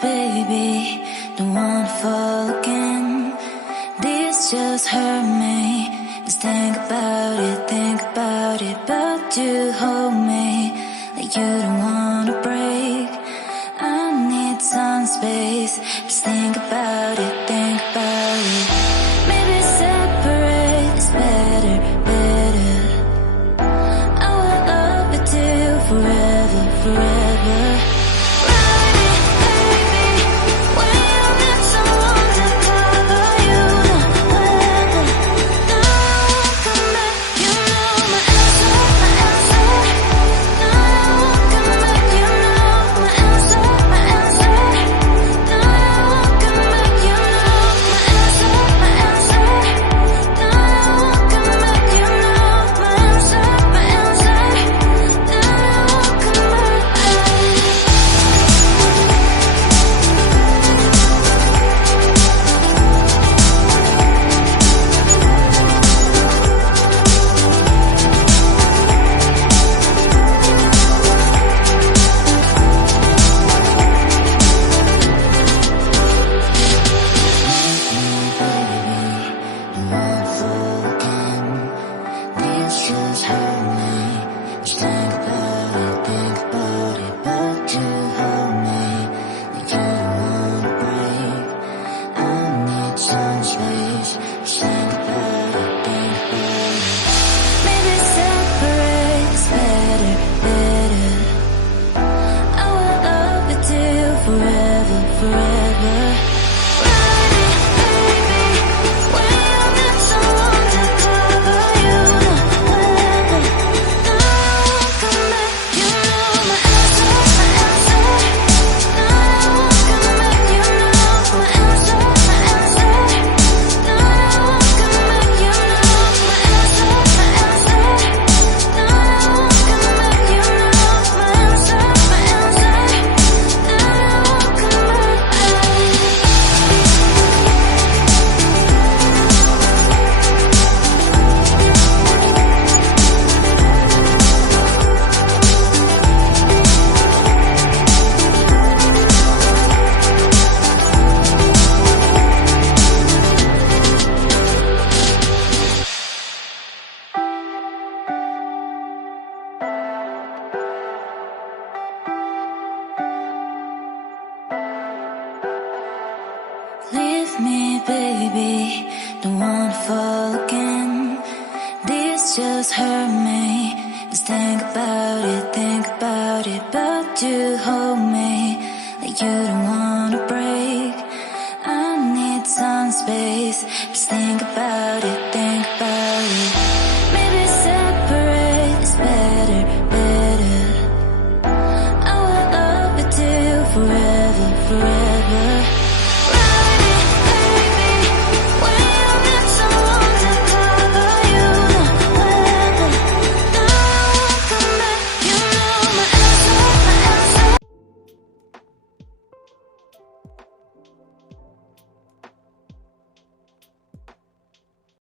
baby, don't wanna fall again. This just hurt me. Just think about it, but you hold me like you don't wanna break. I need some space. Just think about it, maybe separate is better, better. I will love you till forever, forever. Leave me, baby, don't wanna fall again. This just hurt me. Just think about it, but you hold me like you don't wanna break. I need some space. Just think